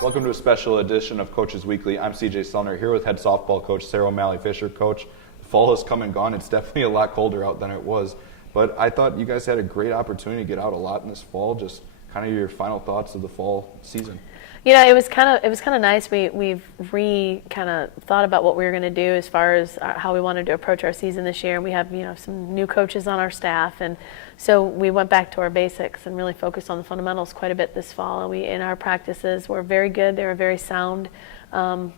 Welcome to a special edition of Coaches Weekly. I'm CJ Sellner here with head softball coach Sarah O'Malley Fisher. Coach, the fall has come and gone. It's definitely a lot colder out than it was. But I thought you guys had a great opportunity to get out a lot in this fall. Just kind of your final thoughts of the fall season. You know, it was kind of nice. We've kind of thought about what we were going to do as far as how we wanted to approach our season this year. And we have some new coaches on our staff, and so we went back to our basics and really focused on the fundamentals quite a bit this fall. And we in our practices were very good. They were very sound.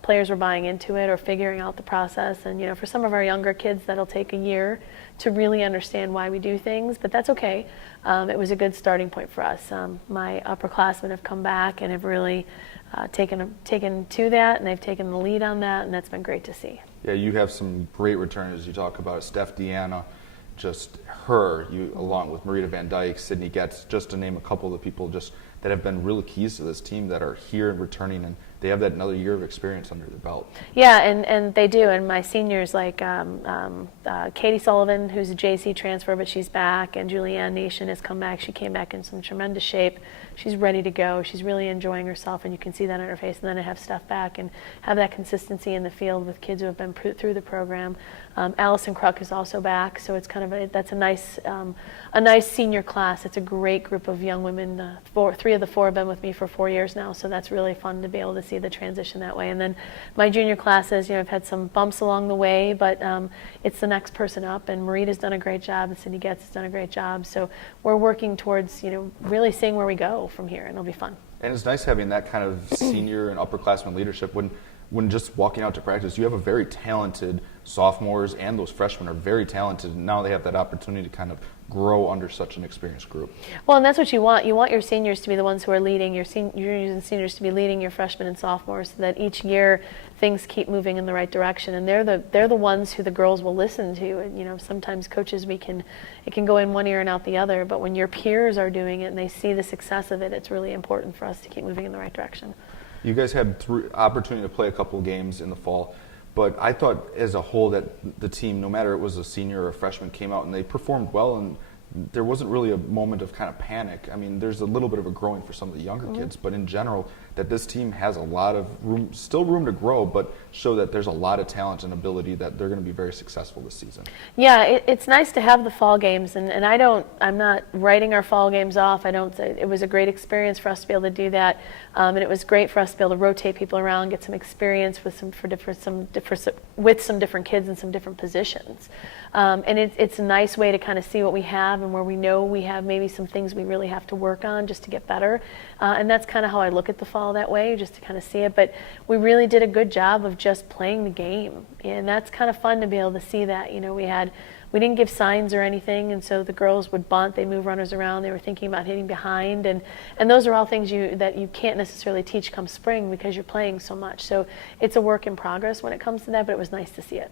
Players were buying into it or figuring out the process. And for some of our younger kids, that'll take a year to really understand why we do things, but that's okay. It was a good starting point for us. My upperclassmen have come back and have really taken to that, and they've taken the lead on that, and that's been great to see. Yeah, you have some great returners. You talk about Steph Deanna, just her, along with Marita Van Dyke, Sydney Getz, just to name a couple of the people just that have been really keys to this team that are here and returning, and they have that another year of experience under their belt. Yeah, and they do. And my seniors like Katie Sullivan, who's a JC transfer, but she's back, and Julianne Nation has come back. She came back in some tremendous shape. She's ready to go. She's really enjoying herself, and you can see that on her face. And then to have Steph back and have that consistency in the field with kids who have been through the program. Allison Kruk is also back, so it's kind of that's a nice senior class. It's a great group of young women. Three of the four have been with me for 4 years now, so that's really fun to be able to see the transition that way. And then my junior classes, I've had some bumps along the way, but it's the next person up, and Marita's done a great job, and Cindy Getz has done a great job. So we're working towards really seeing where we go from here, and it'll be fun. And it's nice having that kind of senior and upperclassmen leadership when just walking out to practice. You have a very talented sophomores, and those freshmen are very talented, and now they have that opportunity to kind of grow under such an experienced group. Well, and that's what you want. You want your seniors to be the ones who are leading, your juniors and seniors to be leading your freshmen and sophomores, so that each year things keep moving in the right direction. And they're the ones who the girls will listen to. And sometimes coaches, it can go in one ear and out the other, but when your peers are doing it and they see the success of it, it's really important for us to keep moving in the right direction. You guys had opportunity to play a couple of games in the fall, but I thought as a whole that the team, no matter it was a senior or a freshman, came out and they performed well, and there wasn't really a moment of kind of panic. I mean, there's a little bit of a growing for some of the younger kids, but in general, that this team has a lot of room to grow, but show that there's a lot of talent and ability that they're going to be very successful this season. Yeah, it's nice to have the fall games, and I'm not writing our fall games off. It was a great experience for us to be able to do that, and it was great for us to be able to rotate people around, get some experience with some different kids in some different positions, and it's a nice way to kind of see what we have and where we know we have maybe some things we really have to work on just to get better, and that's kind of how I look at the fall that way, just to kind of see it. But we really did a good job of just playing the game, and that's kind of fun to be able to see that. We didn't give signs or anything, and so the girls would bunt, they move runners around, they were thinking about hitting behind, and those are all things that you can't necessarily teach come spring because you're playing so much. So it's a work in progress when it comes to that, but it was nice to see it.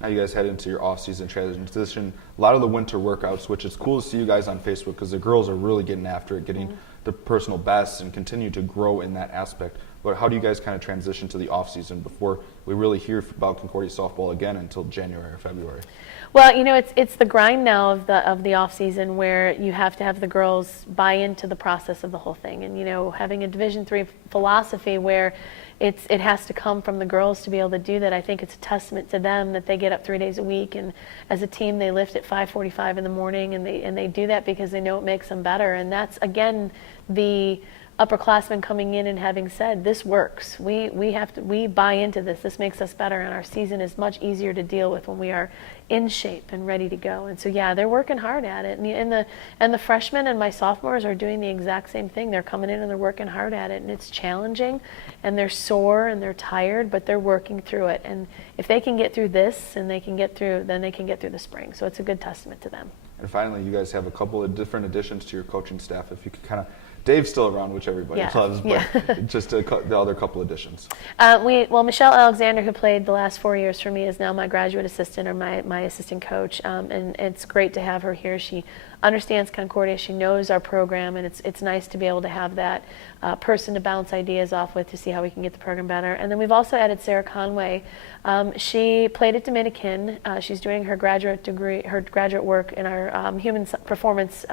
Now you guys head into your off-season transition, a lot of the winter workouts, which is cool to see you guys on Facebook because the girls are really getting after it, getting the personal bests and continue to grow in that aspect. But how do you guys kind of transition to the off-season before we really hear about Concordia softball again until January or February? Well, it's the grind now of the off season where you have to have the girls buy into the process of the whole thing, and having a Division III philosophy where it has to come from the girls to be able to do that. I think it's a testament to them that they get up 3 days a week, and as a team they lift at 5:45 in the morning, and they do that because they know it makes them better. And that's again the upperclassmen coming in and having said, this works. We buy into this. This makes us better, and our season is much easier to deal with when we are in shape and ready to go. And so yeah, they're working hard at it. And the freshmen and my sophomores are doing the exact same thing. They're coming in and they're working hard at it, and it's challenging, and they're sore and they're tired, but they're working through it. And if they can get through this, and then they can get through the spring. So it's a good testament to them. And finally, you guys have a couple of different additions to your coaching staff. If you could kind of, Dave's still around, which everybody loves, but just the other couple additions. Michelle Alexander, who played the last 4 years for me, is now my graduate assistant or my assistant coach, and it's great to have her here. She understands Concordia, she knows our program, and it's nice to be able to have that person to bounce ideas off with to see how we can get the program better. And then we've also added Sarah Conway. She played at Dominican. She's doing her graduate work in our human performance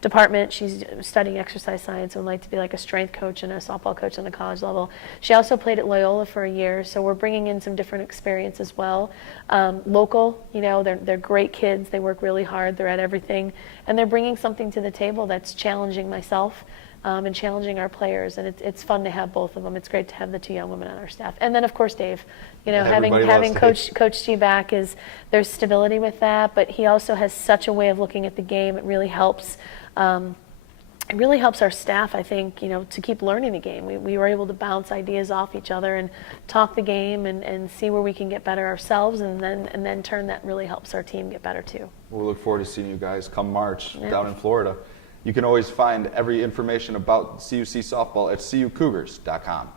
department. She's studying exercise exercise science and would like to be like a strength coach and a softball coach on the college level. She also played at Loyola for a year, so we're bringing in some different experience as well. Local, they're great kids. They work really hard. They're at everything, and they're bringing something to the table that's challenging myself. And challenging our players, and it's fun to have both of them. It's great to have the two young women on our staff, and then of course Dave. Having Coach G back there's stability with that, but he also has such a way of looking at the game. It really helps. It really helps our staff, I think, to keep learning the game. We were able to bounce ideas off each other and talk the game and see where we can get better ourselves, and then turn that really helps our team get better too. We'll look forward to seeing you guys come March down in Florida. You can always find every information about CUC softball at cucougars.com.